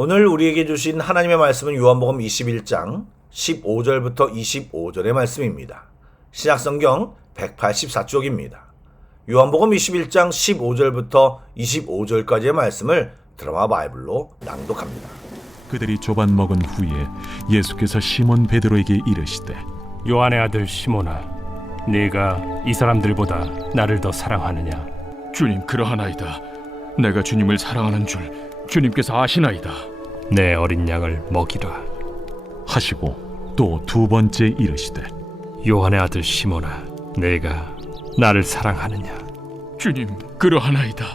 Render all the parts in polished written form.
오늘 우리에게 주신 하나님의 말씀은 요한복음 21장 15절부터 25절의 말씀입니다. 신약성경 184쪽입니다. 요한복음 21장 15절부터 25절까지의 말씀을 드라마 바이블로 낭독합니다. 그들이 조반 먹은 후에 예수께서 시몬 베드로에게 이르시되 요한의 아들 시몬아, 네가 이 사람들보다 나를 더 사랑하느냐? 주님, 그러하나이다. 내가 주님을 사랑하는 줄 주님께서 아시나이다. 내 어린 양을 먹이라. 하시고 또 두 번째 이르시되 요한의 아들 시몬아, 네가 나를 사랑하느냐? 주님, 그러하나이다.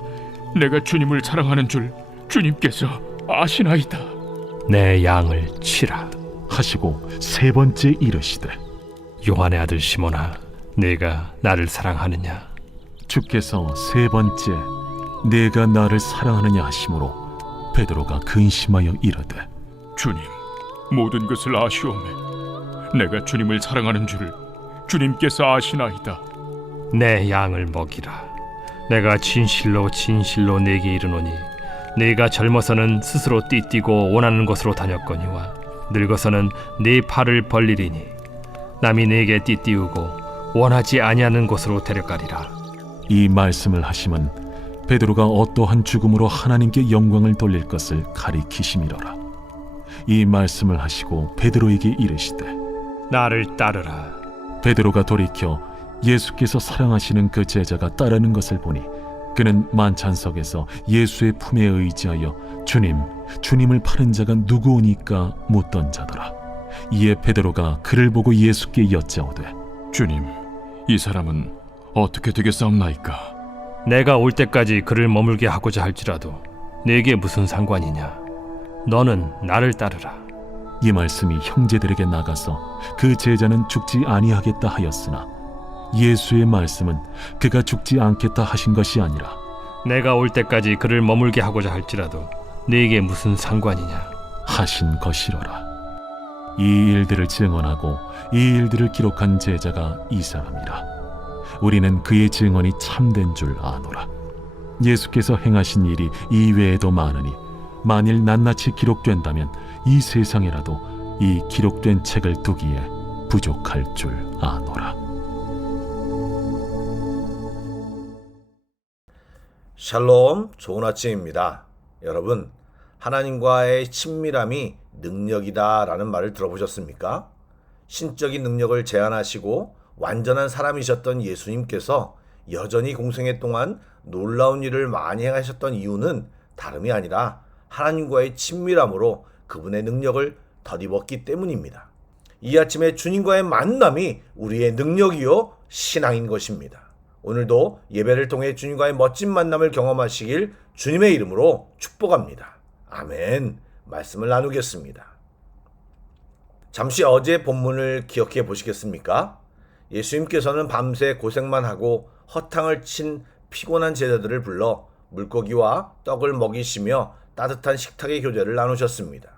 내가 주님을 사랑하는 줄 주님께서 아시나이다. 내 양을 치라. 하시고 세 번째 이르시되 요한의 아들 시몬아, 네가 나를 사랑하느냐? 주께서 세 번째 내가 나를 사랑하느냐 하심으로 베드로가 근심하여 이르되 주님, 모든 것을 아시오매. 내가 주님을 사랑하는 줄 주님께서 아시나이다. 내 양을 먹이라. 내가 진실로 진실로 네게 이르노니 네가 젊어서는 스스로 띠뛰고 원하는 곳으로 다녔거니와 늙어서는 네 팔을 벌리리니 남이 네게 띠띠우고 원하지 아니하는 곳으로 데려가리라. 이 말씀을 하심은 베드로가 어떠한 죽음으로 하나님께 영광을 돌릴 것을 가리키심이로라. 이 말씀을 하시고 베드로에게 이르시되 나를 따르라. 베드로가 돌이켜 예수께서 사랑하시는 그 제자가 따르는 것을 보니 그는 만찬석에서 예수의 품에 의지하여 주님을 파는 자가 누구오니까 묻던 자더라. 이에 베드로가 그를 보고 예수께 여짜오되 주님, 이 사람은 어떻게 되겠사옵나이까? 내가 올 때까지 그를 머물게 하고자 할지라도 네게 무슨 상관이냐? 너는 나를 따르라. 이 말씀이 형제들에게 나가서 그 제자는 죽지 아니하겠다 하였으나 예수의 말씀은 그가 죽지 않겠다 하신 것이 아니라 내가 올 때까지 그를 머물게 하고자 할지라도 네게 무슨 상관이냐? 하신 것이로라. 이 일들을 증언하고 이 일들을 기록한 제자가 이 사람이라. 우리는 그의 증언이 참된 줄 아노라. 예수께서 행하신 일이 이외에도 많으니 만일 낱낱이 기록된다면 이 세상에라도 이 기록된 책을 두기에 부족할 줄 아노라. 샬롬, 좋은 아침입니다. 여러분, 하나님과의 친밀함이 능력이다 라는 말을 들어보셨습니까? 신적인 능력을 제한하시고 완전한 사람이셨던 예수님께서 여전히 공생애 동안 놀라운 일을 많이 행하셨던 이유는 다름이 아니라 하나님과의 친밀함으로 그분의 능력을 덧입었기 때문입니다. 이 아침에 주님과의 만남이 우리의 능력이요 신앙인 것입니다. 오늘도 예배를 통해 주님과의 멋진 만남을 경험하시길 주님의 이름으로 축복합니다. 아멘. 말씀을 나누겠습니다. 잠시 어제 본문을 기억해 보시겠습니까? 예수님께서는 밤새 고생만 하고 허탕을 친 피곤한 제자들을 불러 물고기와 떡을 먹이시며 따뜻한 식탁의 교제를 나누셨습니다.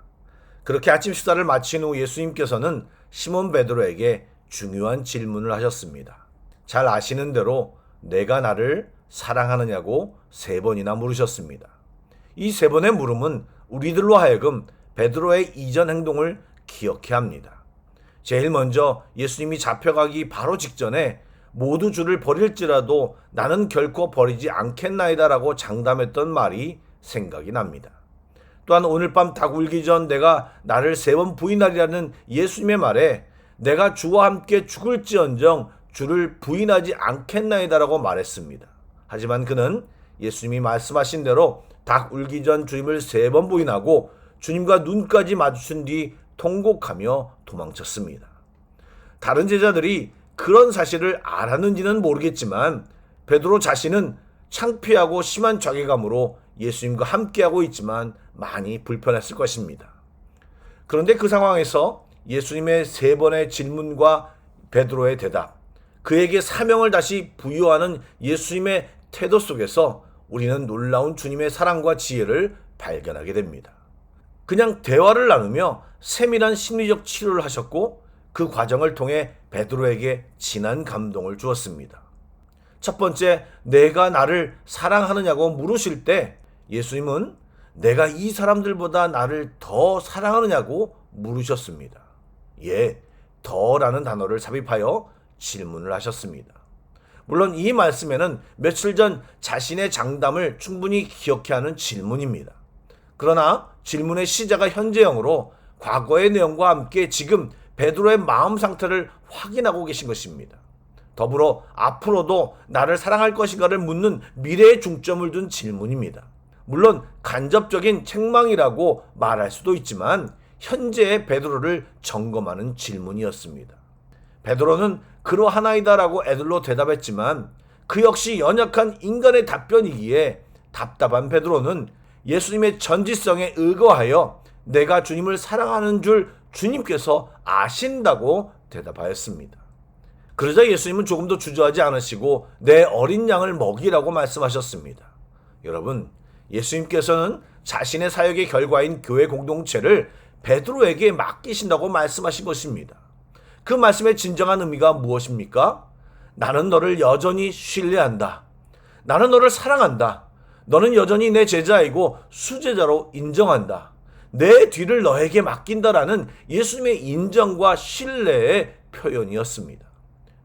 그렇게 아침 식사를 마친 후 예수님께서는 시몬 베드로에게 중요한 질문을 하셨습니다. 잘 아시는 대로 내가 나를 사랑하느냐고 3번이나 물으셨습니다. 이 3번의 물음은 우리들로 하여금 베드로의 이전 행동을 기억해야 합니다. 제일 먼저 예수님이 잡혀가기 바로 직전에 모두 주를 버릴지라도 나는 결코 버리지 않겠나이다 라고 장담했던 말이 생각이 납니다. 또한 오늘 밤 닭 울기 전 내가 나를 3번 부인하리라는 예수님의 말에 내가 주와 함께 죽을지언정 주를 부인하지 않겠나이다 라고 말했습니다. 하지만 그는 예수님이 말씀하신 대로 닭 울기 전 주님을 3번 부인하고 주님과 눈까지 마주친 뒤 통곡하며 도망쳤습니다. 다른 제자들이 그런 사실을 알았는지는 모르겠지만 베드로 자신은 창피하고 심한 자괴감으로 예수님과 함께하고 있지만 많이 불편했을 것입니다. 그런데 그 상황에서 예수님의 3번의 질문과 베드로의 대답, 그에게 사명을 다시 부여하는 예수님의 태도 속에서 우리는 놀라운 주님의 사랑과 지혜를 발견하게 됩니다. 그냥 대화를 나누며 세밀한 심리적 치료를 하셨고 그 과정을 통해 베드로에게 진한 감동을 주었습니다. 첫 번째, 내가 나를 사랑하느냐고 물으실 때 예수님은 내가 이 사람들보다 나를 더 사랑하느냐고 물으셨습니다. 예, 더라는 단어를 삽입하여 질문을 하셨습니다. 물론 이 말씀에는 며칠 전 자신의 장담을 충분히 기억해 하는 질문입니다. 그러나 질문의 시작가 현재형으로 과거의 내용과 함께 지금 베드로의 마음 상태를 확인하고 계신 것입니다. 더불어 앞으로도 나를 사랑할 것인가를 묻는 미래에 중점을 둔 질문입니다. 물론 간접적인 책망이라고 말할 수도 있지만 현재의 베드로를 점검하는 질문이었습니다. 베드로는 그러하나이다라고 애들로 대답했지만 그 역시 연약한 인간의 답변이기에 답답한 베드로는 예수님의 전지성에 의거하여 내가 주님을 사랑하는 줄 주님께서 아신다고 대답하였습니다. 그러자 예수님은 조금 더 주저하지 않으시고 내 어린 양을 먹이라고 말씀하셨습니다. 여러분, 예수님께서는 자신의 사역의 결과인 교회 공동체를 베드로에게 맡기신다고 말씀하신 것입니다. 그 말씀의 진정한 의미가 무엇입니까? 나는 너를 여전히 신뢰한다. 나는 너를 사랑한다. 너는 여전히 내 제자이고 수제자로 인정한다. 내 뒤를 너에게 맡긴다라는 예수님의 인정과 신뢰의 표현이었습니다.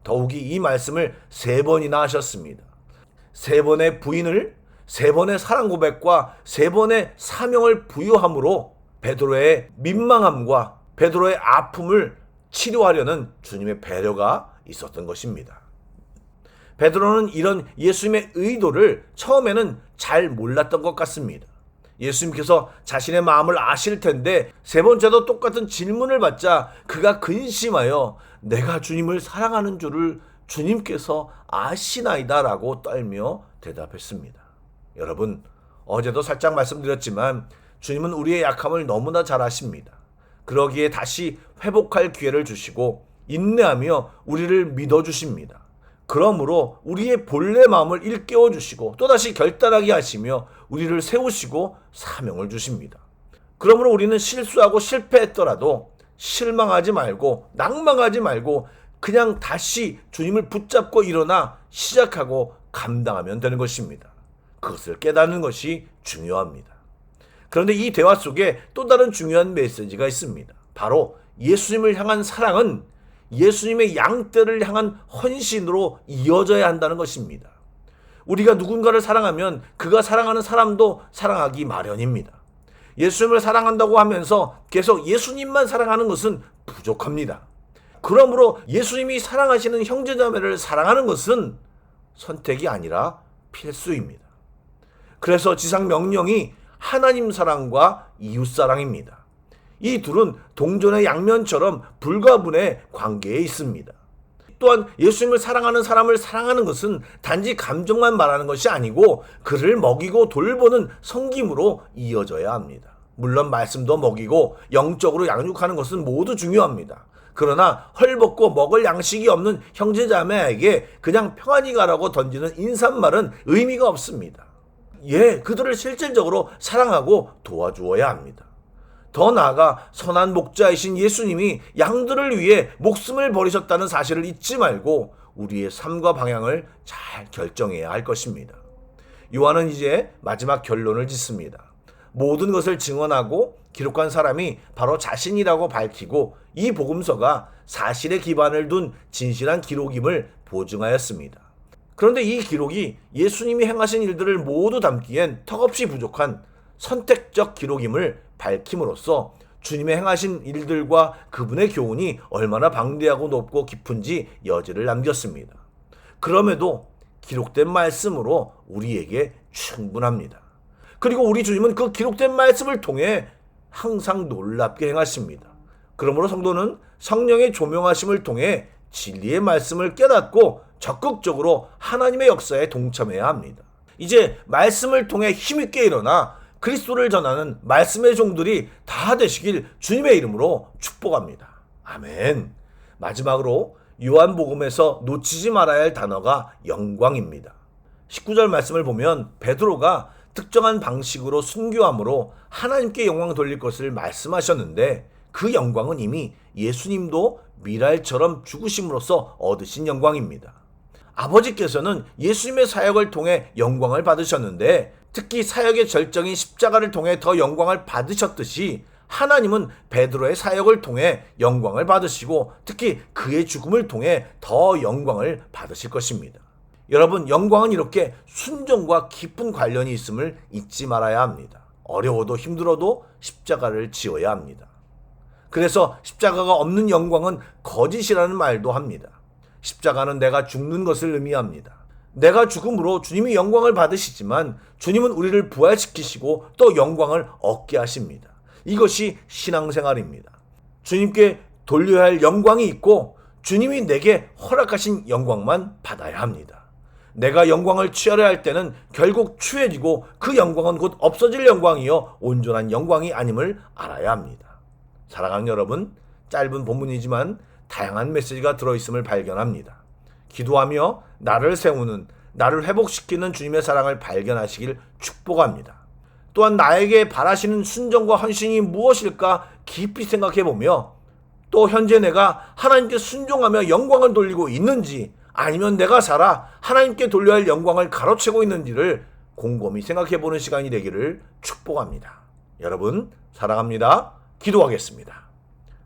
더욱이 이 말씀을 3번이나 하셨습니다. 3번의 부인을 3번의 사랑 고백과 3번의 사명을 부여함으로 베드로의 민망함과 베드로의 아픔을 치료하려는 주님의 배려가 있었던 것입니다. 베드로는 이런 예수님의 의도를 처음에는 잘 몰랐던 것 같습니다. 예수님께서 자신의 마음을 아실 텐데 3번째도 똑같은 질문을 받자 그가 근심하여 내가 주님을 사랑하는 줄을 주님께서 아시나이다 라고 떨며 대답했습니다. 여러분, 어제도 살짝 말씀드렸지만 주님은 우리의 약함을 너무나 잘 아십니다. 그러기에 다시 회복할 기회를 주시고 인내하며 우리를 믿어주십니다. 그러므로 우리의 본래 마음을 일깨워 주시고 또다시 결단하게 하시며 우리를 세우시고 사명을 주십니다. 그러므로 우리는 실수하고 실패했더라도 실망하지 말고 낭망하지 말고 그냥 다시 주님을 붙잡고 일어나 시작하고 감당하면 되는 것입니다. 그것을 깨닫는 것이 중요합니다. 그런데 이 대화 속에 또 다른 중요한 메시지가 있습니다. 바로 예수님을 향한 사랑은 예수님의 양떼를 향한 헌신으로 이어져야 한다는 것입니다. 우리가 누군가를 사랑하면 그가 사랑하는 사람도 사랑하기 마련입니다. 예수님을 사랑한다고 하면서 계속 예수님만 사랑하는 것은 부족합니다. 그러므로 예수님이 사랑하시는 형제자매를 사랑하는 것은 선택이 아니라 필수입니다. 그래서 지상 명령이 하나님 사랑과 이웃 사랑입니다. 이 둘은 동전의 양면처럼 불가분의 관계에 있습니다. 또한 예수님을 사랑하는 사람을 사랑하는 것은 단지 감정만 말하는 것이 아니고 그를 먹이고 돌보는 섬김으로 이어져야 합니다. 물론 말씀도 먹이고 영적으로 양육하는 것은 모두 중요합니다. 그러나 헐벗고 먹을 양식이 없는 형제자매에게 그냥 평안히 가라고 던지는 인사말은 의미가 없습니다. 그들을 실질적으로 사랑하고 도와주어야 합니다. 더 나아가 선한 목자이신 예수님이 양들을 위해 목숨을 버리셨다는 사실을 잊지 말고 우리의 삶과 방향을 잘 결정해야 할 것입니다. 요한은 이제 마지막 결론을 짓습니다. 모든 것을 증언하고 기록한 사람이 바로 자신이라고 밝히고 이 복음서가 사실에 기반을 둔 진실한 기록임을 보증하였습니다. 그런데 이 기록이 예수님이 행하신 일들을 모두 담기엔 턱없이 부족한 선택적 기록임을 밝힘으로써 주님의 행하신 일들과 그분의 교훈이 얼마나 방대하고 높고 깊은지 여지를 남겼습니다. 그럼에도 기록된 말씀으로 우리에게 충분합니다. 그리고 우리 주님은 그 기록된 말씀을 통해 항상 놀랍게 행하십니다. 그러므로 성도는 성령의 조명하심을 통해 진리의 말씀을 깨닫고 적극적으로 하나님의 역사에 동참해야 합니다. 이제 말씀을 통해 힘있게 일어나 그리스도를 전하는 말씀의 종들이 다 되시길 주님의 이름으로 축복합니다. 아멘. 마지막으로 요한복음에서 놓치지 말아야 할 단어가 영광입니다. 19절 말씀을 보면 베드로가 특정한 방식으로 순교함으로 하나님께 영광 돌릴 것을 말씀하셨는데 그 영광은 이미 예수님도 미랄처럼 죽으심으로써 얻으신 영광입니다. 아버지께서는 예수님의 사역을 통해 영광을 받으셨는데 특히 사역의 절정인 십자가를 통해 더 영광을 받으셨듯이 하나님은 베드로의 사역을 통해 영광을 받으시고 특히 그의 죽음을 통해 더 영광을 받으실 것입니다. 여러분, 영광은 이렇게 순종과 깊은 관련이 있음을 잊지 말아야 합니다. 어려워도 힘들어도 십자가를 지어야 합니다. 그래서 십자가가 없는 영광은 거짓이라는 말도 합니다. 십자가는 내가 죽는 것을 의미합니다. 내가 죽음으로 주님이 영광을 받으시지만 주님은 우리를 부활시키시고 또 영광을 얻게 하십니다. 이것이 신앙생활입니다. 주님께 돌려야 할 영광이 있고 주님이 내게 허락하신 영광만 받아야 합니다. 내가 영광을 취하려 할 때는 결국 추해지고 그 영광은 곧 없어질 영광이요 온전한 영광이 아님을 알아야 합니다. 사랑하는 여러분, 짧은 본문이지만 다양한 메시지가 들어있음을 발견합니다. 기도하며 나를 세우는, 나를 회복시키는 주님의 사랑을 발견하시길 축복합니다. 또한 나에게 바라시는 순종과 헌신이 무엇일까 깊이 생각해보며 또 현재 내가 하나님께 순종하며 영광을 돌리고 있는지 아니면 내가 살아 하나님께 돌려야 할 영광을 가로채고 있는지를 곰곰이 생각해보는 시간이 되기를 축복합니다. 여러분 사랑합니다. 기도하겠습니다.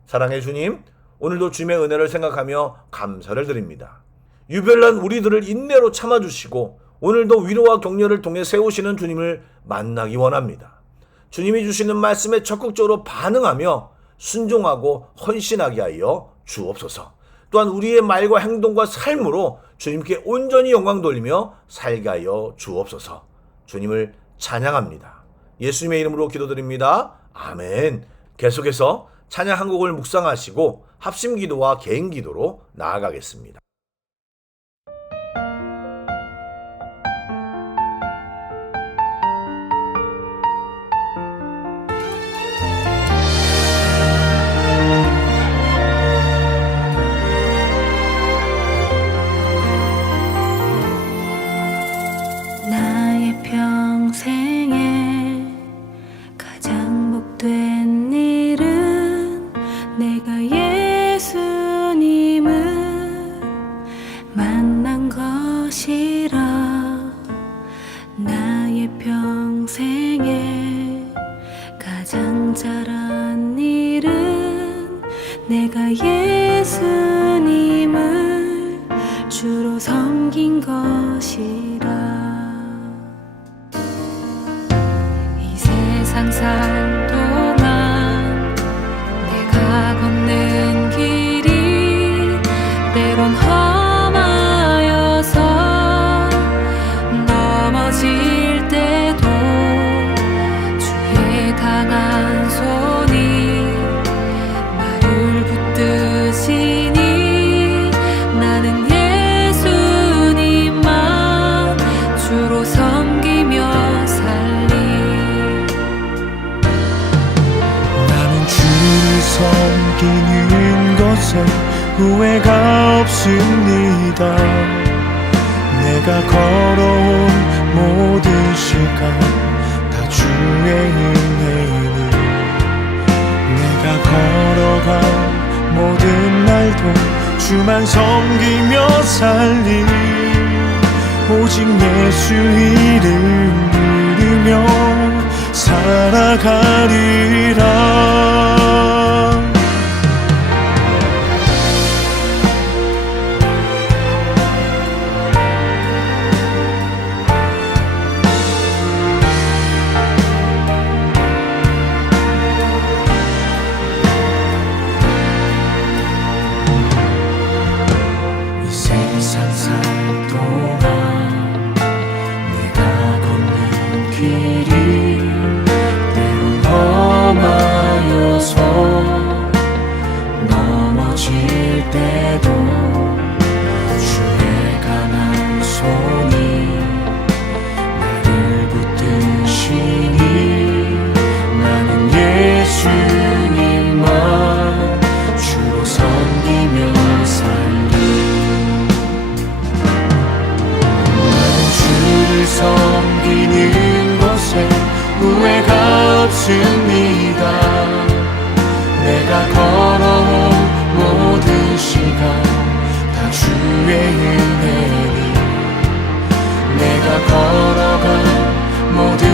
사랑의 주님, 오늘도 주님의 은혜를 생각하며 감사를 드립니다. 유별난 우리들을 인내로 참아주시고 오늘도 위로와 격려를 통해 세우시는 주님을 만나기 원합니다. 주님이 주시는 말씀에 적극적으로 반응하며 순종하고 헌신하게 하여 주옵소서. 또한 우리의 말과 행동과 삶으로 주님께 온전히 영광 돌리며 살게 하여 주옵소서. 주님을 찬양합니다. 예수님의 이름으로 기도드립니다. 아멘. 계속해서 찬양 한 곡을 묵상하시고 합심 기도와 개인 기도로 나아가겠습니다. 나의 평생에 가장 복된 일은 내가 예수님을 만난 것이라. 나의 평생에 가장 잘한 일은 내가 예수님을 주로 섬긴 것이라. 세상 살 동안 내가 걷는 길이 때론 험하여서 넘어질 때도 주의 강한 손이 나를 붙드시니 나는 예수님만 주로 섬기며 살리. 섬기는 것에 후회가 없습니다. 내가 걸어온 모든 시간 다 주의 은혜니 내가 걸어간 모든 날도 주만 섬기며 살리. 오직 예수 이름 부르며 살아가리라. 섬기는 것에 후회가 없습니다. 내가 걸어온 모든 시간 다 주의 은혜니 내가 걸어간 모든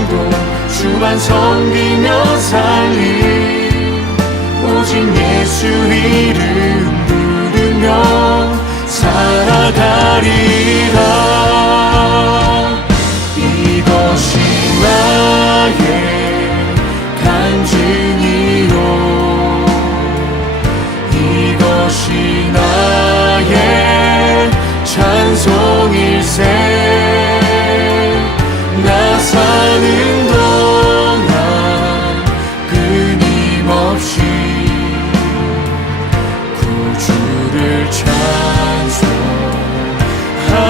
오늘도 주만 섬기며 살리 오직 예수 이름 부르며 살아가리라. 이것이 나의 간증이요 이것이 나의 찬송일세. 나 사는 동안 끊임없이 구주를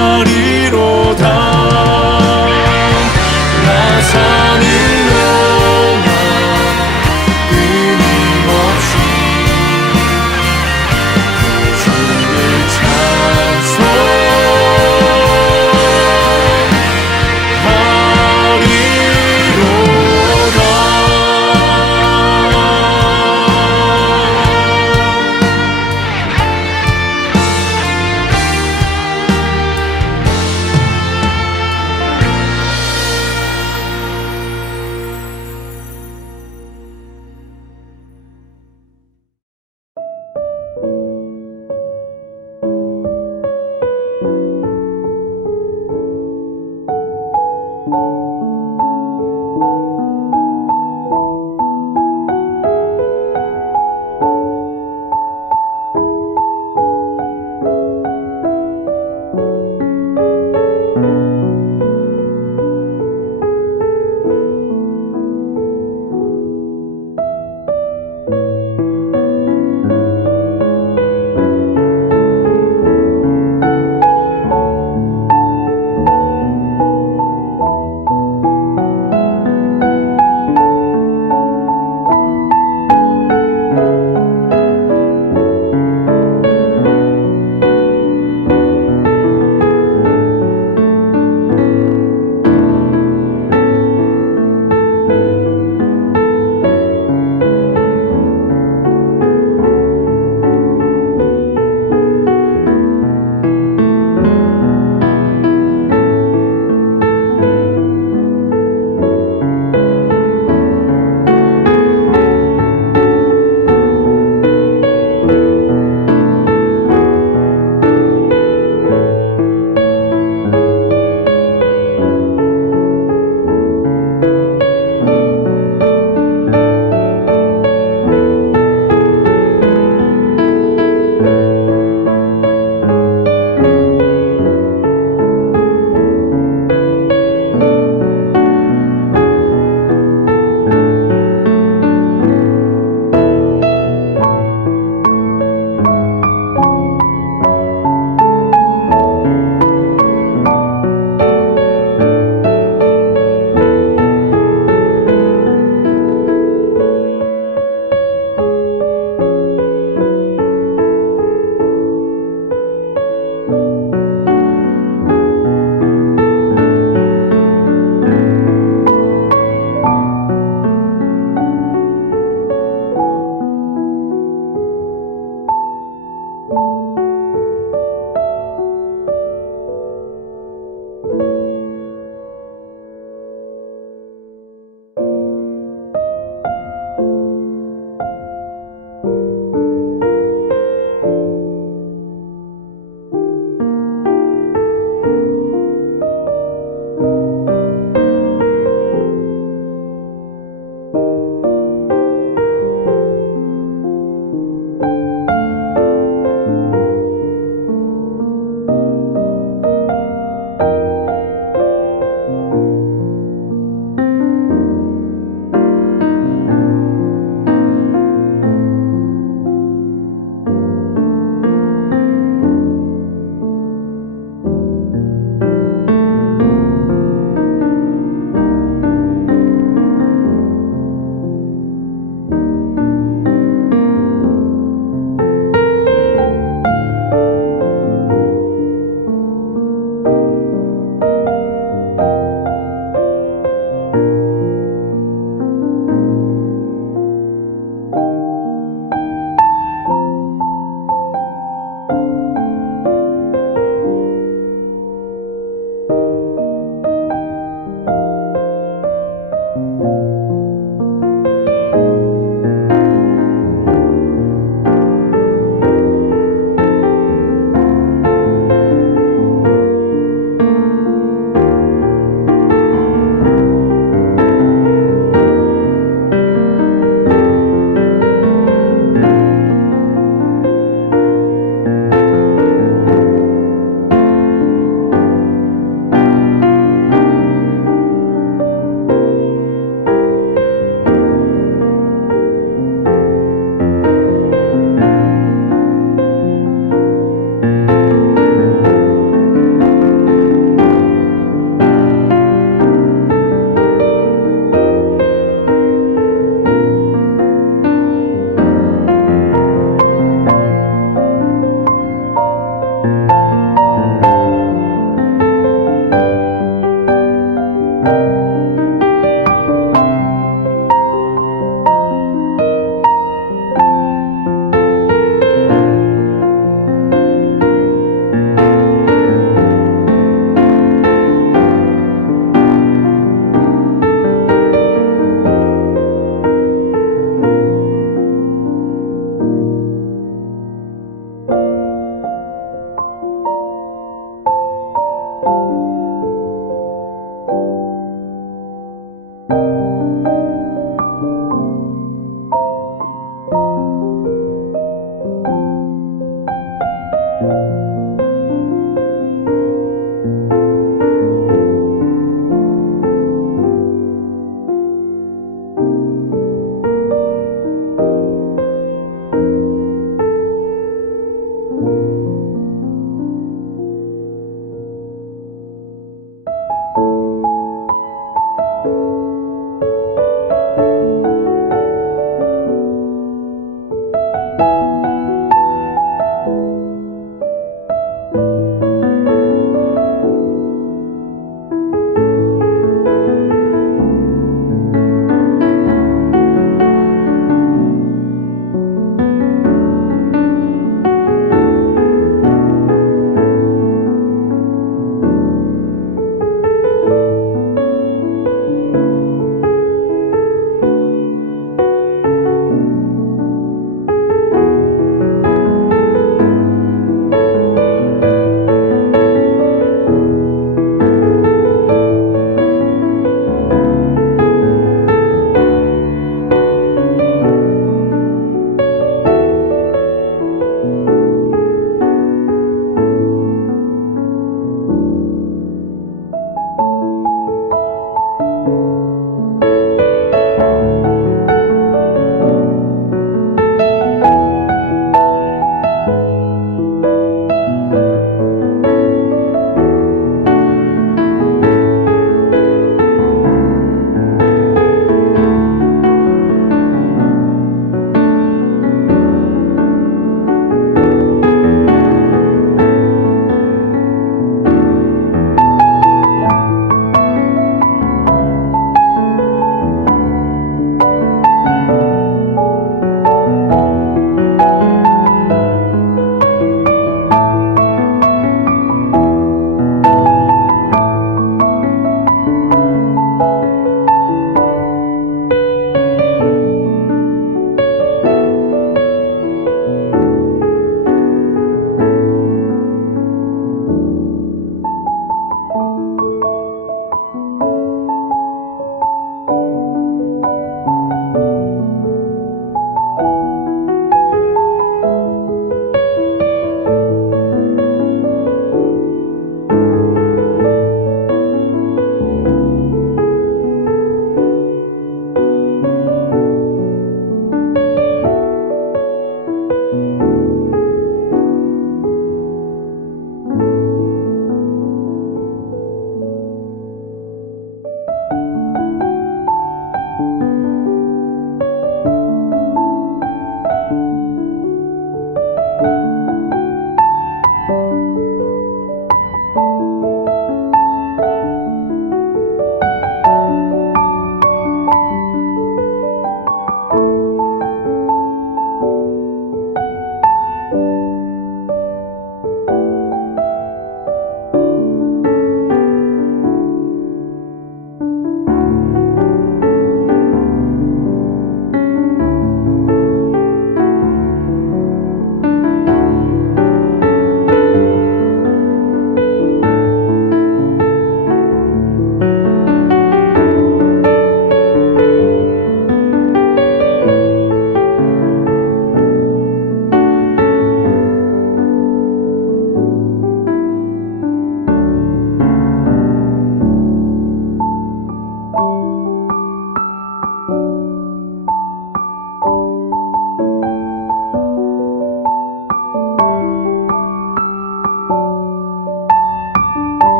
찬송하리로다. 나 사는 동안 끊임없이 구주를